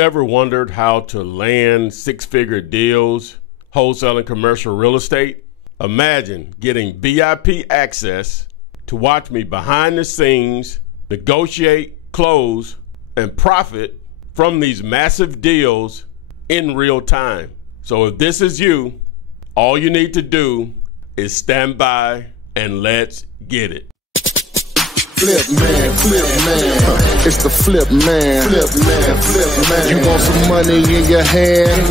Ever wondered how to land six-figure deals, wholesaling commercial real estate? Imagine getting VIP access to watch me behind the scenes, negotiate, close, and profit from these massive deals in real time. So if this is you, all you need to do is stand by and let's get it. Flipman, Flipman, it's the Flipman, Flipman, Flipman. You want some money in your hand?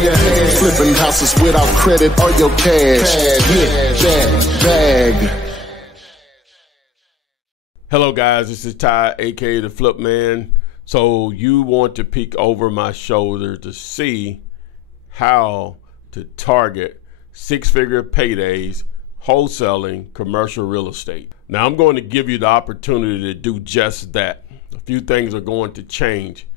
Flipping houses without credit or your cash. Get that bag. Hello guys, this is Ty, aka the Flipman. So you want to peek over my shoulder to see how to target six-figure paydays wholesaling commercial real estate. Now I'm going to give you the opportunity to do just that. A few things are going to change.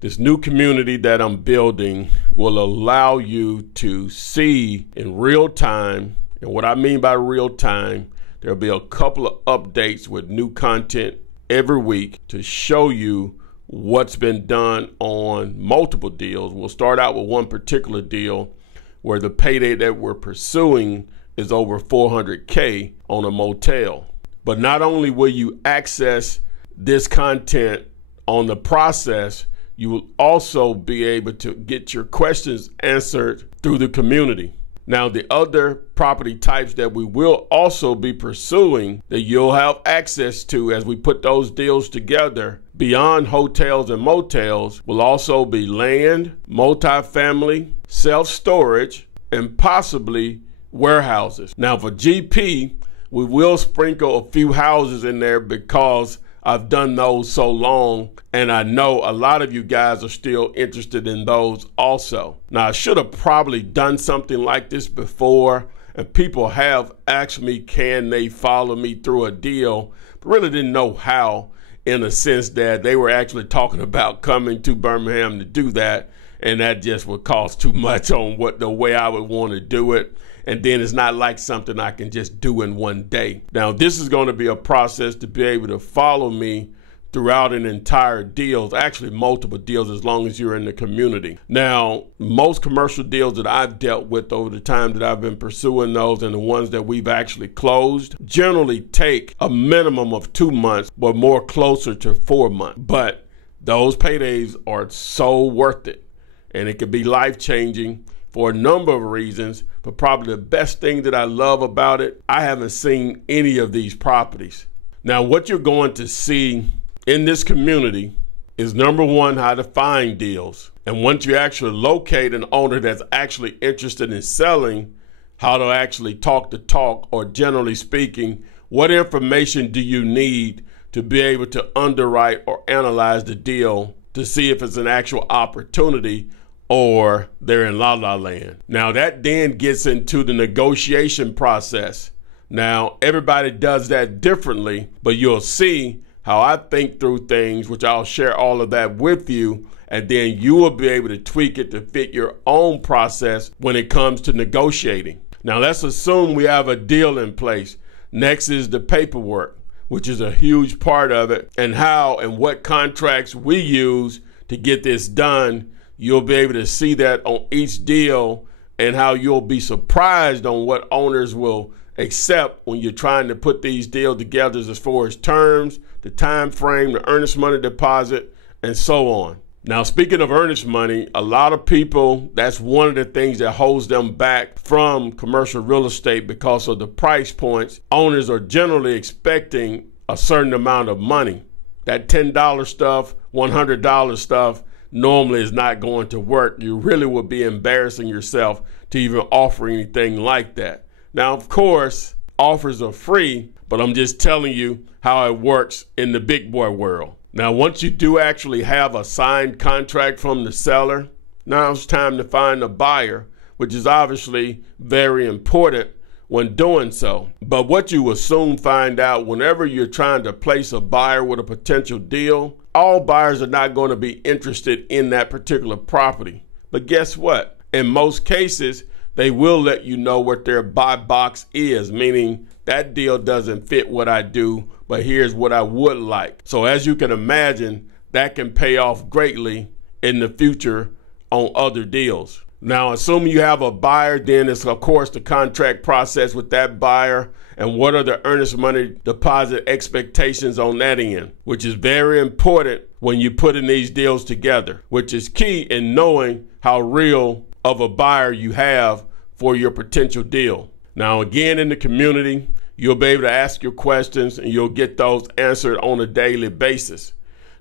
This new community that I'm building will allow you to see in real time, and what I mean by real time, there'll be a couple of updates with new content every week to show you what's been done on multiple deals. We'll start out with one particular deal where the payday that we're pursuing is over $400K on a motel. But not only will you access this content on the process, you will also be able to get your questions answered through the community. Now, the other property types that we will also be pursuing that you'll have access to as we put those deals together beyond hotels and motels will also be land, multifamily, self-storage, and possibly warehouses. Now for GP, we will sprinkle a few houses in there because I've done those so long and I know a lot of you guys are still interested in those also. Now I should have probably done something like this before, and people have asked me, can they follow me through a deal, but really didn't know how, in a sense that they were actually talking about coming to Birmingham to do that, and that just would cost too much on the way I would want to do it. And then it's not like something I can just do in one day. Now, this is going to be a process to be able to follow me throughout an entire deal, actually multiple deals, as long as you're in the community. Now, most commercial deals that I've dealt with over the time that I've been pursuing those and the ones that we've actually closed generally take a minimum of 2 months, but more closer to 4 months. But those paydays are so worth it, and it could be life-changing for a number of reasons, but probably the best thing that I love about it, I haven't seen any of these properties. Now, what you're going to see in this community is, number one, how to find deals. And once you actually locate an owner that's actually interested in selling, how to actually talk the talk, or generally speaking, what information do you need to be able to underwrite or analyze the deal to see if it's an actual opportunity or they're in la-la land. Now that then gets into the negotiation process. Now everybody does that differently, but you'll see how I think through things, which I'll share all of that with you, and then you will be able to tweak it to fit your own process when it comes to negotiating. Now let's assume we have a deal in place. Next is the paperwork, which is a huge part of it, and how and what contracts we use to get this done. You'll be able to see that on each deal, and how you'll be surprised on what owners will accept when you're trying to put these deals together, as far as terms, the time frame, the earnest money deposit, and so on. Now, speaking of earnest money, a lot of people, that's one of the things that holds them back from commercial real estate because of the price points. Owners are generally expecting a certain amount of money. That $10 stuff, $100 stuff, normally is not going to work. You really would be embarrassing yourself to even offer anything like that. Now, of course, offers are free, but I'm just telling you how it works in the big boy world. Now, once you do actually have a signed contract from the seller, now it's time to find a buyer, which is obviously very important when doing so. But what you will soon find out whenever you're trying to place a buyer with a potential deal, all buyers are not going to be interested in that particular property. But guess what? In most cases, they will let you know what their buy box is, meaning that deal doesn't fit what I do, but here's what I would like. So as you can imagine, that can pay off greatly in the future on other deals. Now, assuming you have a buyer, then it's, of course, the contract process with that buyer and what are the earnest money deposit expectations on that end, which is very important when you're putting these deals together, which is key in knowing how real of a buyer you have for your potential deal. Now, again, in the community, you'll be able to ask your questions and you'll get those answered on a daily basis.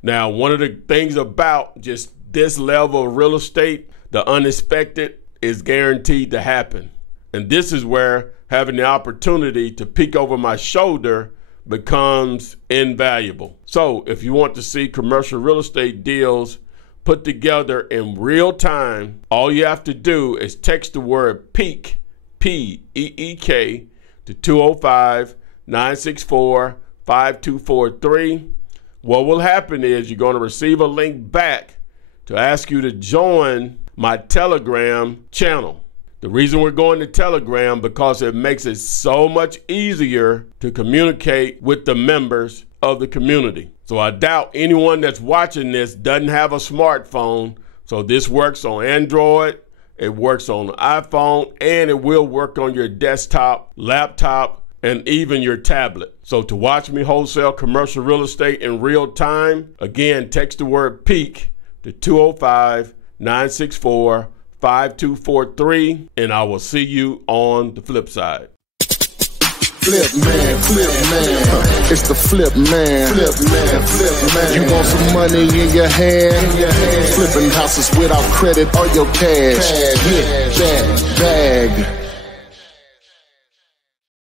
Now, one of the things about just this level of real estate, the unexpected is guaranteed to happen. And this is where having the opportunity to peek over my shoulder becomes invaluable. So if you want to see commercial real estate deals put together in real time, all you have to do is text the word PEEK, P-E-E-K, to 205-964-5243. What will happen is you're going to receive a link back to ask you to join my Telegram channel. The reason we're going to Telegram because it makes it so much easier to communicate with the members of the community. So I doubt anyone that's watching this doesn't have a smartphone. So this works on Android, it works on iPhone, and it will work on your desktop, laptop, and even your tablet. So to watch me wholesale commercial real estate in real time, again, text the word PEEK to 205-964-5243, and I will see you on the flip side. Flipman, it's the Flipman. You want some money in your hand? Flipping houses without credit or your cash. Get that bag.